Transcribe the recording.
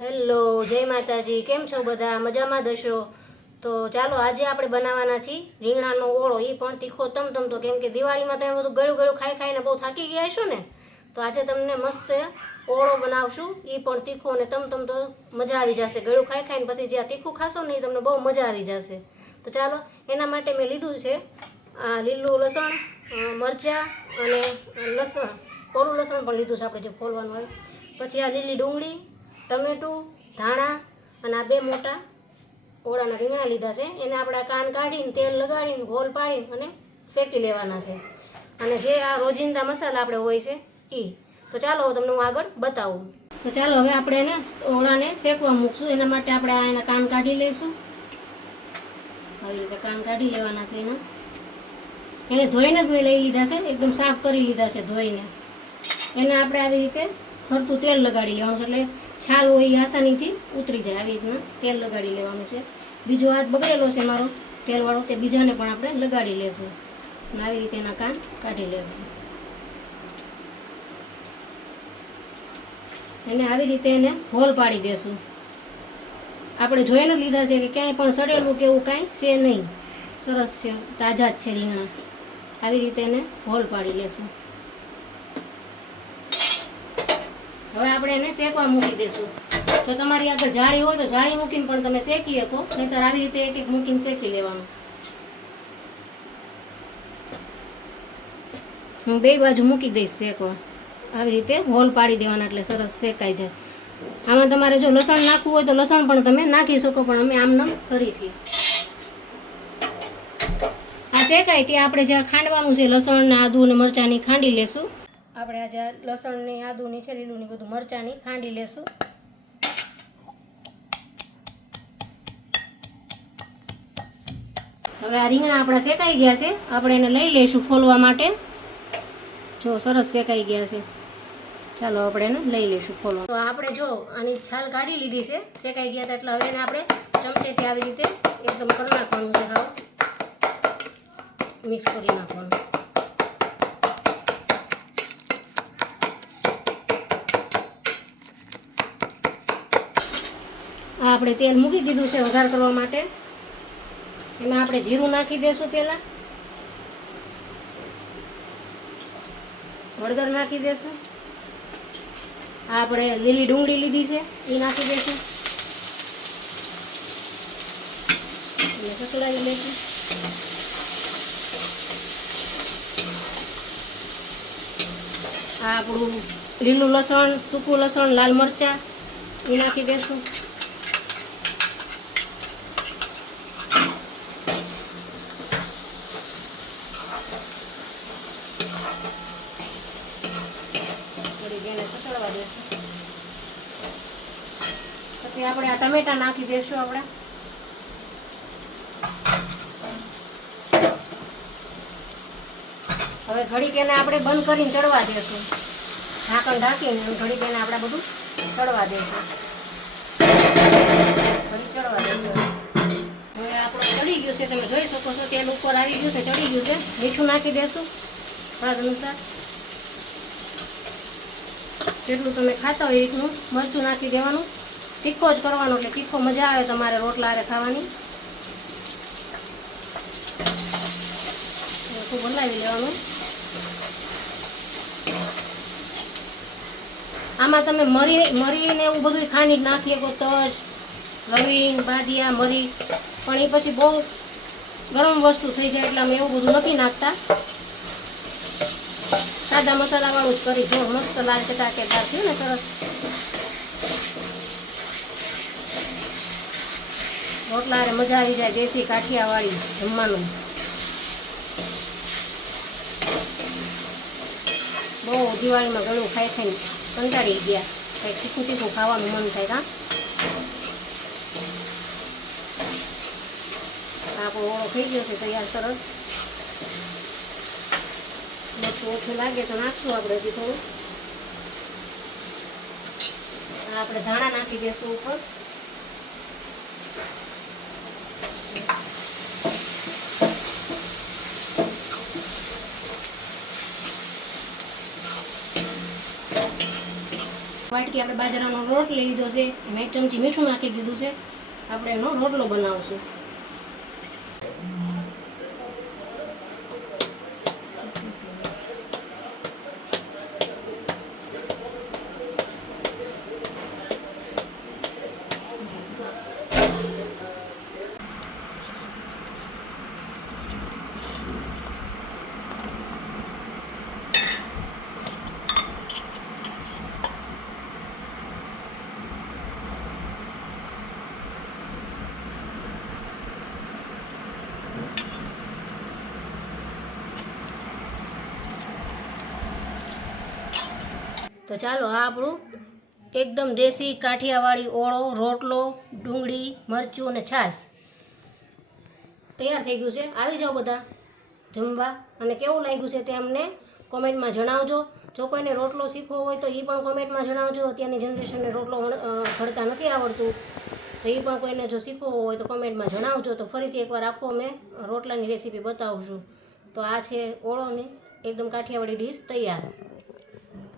Hello, જય માતાજી. કેમ છો બધા? મજામાં દશો? તો ચાલો, આજે આપણે બનાવવાના છીએ રીંગણાનો ઓળો. એ પણ તીખો તમતમતો, કેમ કે દિવાળીમાં તમે બધું ગળું ગળું ખાઈ ખાઈને બહુ થાકી ગયા છો ને? તો આજે તમને મસ્ત ઓળો બનાવશું. એ પણ તીખો અને તમતમતો મજા આવી જશે. ગળું ખાઈ ખાઈને પછી જ્યાં તીખું ખાશો ને એ તમને બહુ મજા આવી જશે. તો ચાલો, એના માટે મેં લીધું છે આ લીલું લસણ મરચાં અને લસણ. કોરું લસણ પણ લીધું છે આપણે, જે ફોલવાનું હોય. પછી આ લીલી ડુંગળી ટમેટું, ધાણા અને આ બે મોટા ઓળાના રીંગણા લીધા છે. એને આપણે કાન કાઢીને, તેલ લગાડીને ગોલ પાડીને અને શેકી લેવાના છે. અને જે આ રોજિંદા મસાલા આપણે હોય છે એ તો ચાલો હું તમને હું આગળ બતાવું. તો ચાલો હવે આપણે એને ઓળાને શેકવા મૂકશું. એના માટે આપણે આ એના કાન કાઢી લઈશું. આવી રીતે કાન કાઢી લેવાના છે એના. એને ધોઈને જ મેં લઈ લીધા છે, એકદમ સાફ કરી લીધા છે ધોઈને. એને આપણે આવી રીતે ફરતું તેલ લગાડી લેવાનું છે એટલે છાલ હોય એ આસાનીથી ઉતરી જાય આવી રીતના તેલ લગાડી લેવાનું છે. બીજો હાથ બગડેલો છે મારો તેલવાળો, તે બીજાને પણ આપણે લગાડી લેશું. આવી રીતે એના કાન કાઢી લેશું. એને આવી રીતે એને હોલ પાડી દેશું. આપણે જોઈને લીધા છે કે ક્યાંય પણ સડેલું કે એવું કાંઈ છે નહીં. સરસ છે, તાજા જ છે રીંગણા. આવી રીતે એને હોલ પાડી લેશું. હવે આપણે એને શેકવા મૂકી દેશું. જો તમારી આગળ જાળી હોય તો જાળી મૂકીને પણ તમે શેકી શકો, નહીંતર આવી રીતે એક એક મૂકીને શેકી લેવાનું. હું બે બાજુ મૂકી દઈશ શેકવા. આવી રીતે હોલ પાડી દેવાના એટલે સરસ શેકાઈ જાય. આમાં તમારે જો લસણ નાખવું હોય તો લસણ પણ તમે નાખી શકો, પણ અમે આમનામ કરી છીએ. આ શેકાય ત્યાં આપણે જ્યાં ખાંડવાનું છે, લસણ ને આદુ ને મરચાંની ખાંડી લેશું. આપણે આજે લસણની આદુની છે લીલુંની બધું મરચાંની ખાંડી લેશું. હવે આ રીંગણા આપણા શેકાઈ ગયા છે. આપણે એને લઈ લઈશું ફોલવા માટે. જો સરસ શેકાઈ ગયા છે. ચાલો આપણે એને લઈ લઈશું ફોલવા તો આપણે જો આની છાલ કાઢી લીધી છે. શેકાઈ ગયા હતા એટલે હવે એને આપણે ચમચેથી આવી રીતે એકદમ કરી નાખવાનું છે. મિક્સ કરી નાખવાનું. આ આપણે તેલ મૂકી દીધું છે વઘાર કરવા માટે. એમાં આપણે જીરું નાખી દેશું પહેલાં. હળદર નાખી દેશું. આપણે લીલી ડુંગળી લીધી છે, એ નાખી દેશું. અને કસડાવી લઈશું આપણું લીલું લસણ, સૂકું લસણ, લાલ મરચાં, એ નાખી દેશું થોડીક એને સચડવા દેશું પછી આપણે આ ટમેટા નાખી દેશું આપણે. હવે ઘડીક એને આપણે બંધ કરીને ચડવા દેશું. ઢાંકણ ઢાંકીને ઘડીક એને આપણે બધું ચડવા દેશું. ચડવા દઈશું હવે આપણું ચડી ગયું છે, તમે જોઈ શકો છો, તેલ ઉપર આવી ગયું છે, ચડી ગયું છે. મીઠું નાખી દેશું. સ્વાદ જેટલું તમે ખાતા હોય એ મરચું નાખી દેવાનું. તીખો જ કરવાનો એટલે તીખો મજા આવે તમારે રોટલા હારે ખાવાની. ખૂબ હલાવી લેવાનું? આમાં તમે મરી મરી ને એવું બધું ખાંડી નાખી શકો તજ લવિંગ બાદિયા, મરી. પણ એ પછી બહુ ગરમ વસ્તુ થઈ જાય એટલે અમે એવું બધું નથી નાખતા. સાદા મસાલાવાળું જ કરી. જો મસ્ત લાલ ચટાકેદાર થયું ને સરસ. રોટલા મજા આવી જાય દેશી કાઠિયાવાડી જમવાનું. બહુ દિવાળીમાં ઘણું ખાઈ ખાઈને કંટાળી ગયા. કંઈક તીખું તીખું ખાવાનું મન થાય, હા? આપણો ઓળો થઈ ગયો છે તૈયાર સરસ. મરચું ઓછું લાગે તો નાખશું આપણે હજી થોડું. આપણે ધાણા નાખી દઈશું ઉપર. વાટકી આપણે બાજરાનો રોટ લઈ લીધો છે, એમાં એક ચમચી મીઠું નાખી દીધું છે. આપણે એનો રોટલો બનાવશું. તો ચાલો આ આપણું એકદમ દેશી કાઠિયાવાડી ઓળો, રોટલો, ડુંગળી, મરચું અને છાશ. તૈયાર થઈ ગયું છે. આવી જાઓ બધા જમવા. અને કેવું લાગ્યું છે તે અમને કોમેન્ટમાં જણાવજો. જો કોઈને રોટલો શીખવો હોય તો એ પણ કોમેન્ટમાં જણાવજો. અત્યારની જનરેશનને રોટલો ઘડતા નથી આવડતું. તો એ પણ કોઈને જો શીખવો હોય તો કોમેન્ટમાં જણાવજો. તો ફરીથી એકવાર આખો અમે રોટલાની રેસીપી બતાવશું તો આ છે ઓળોની એકદમ કાઠિયાવાડી ડીશ તૈયાર.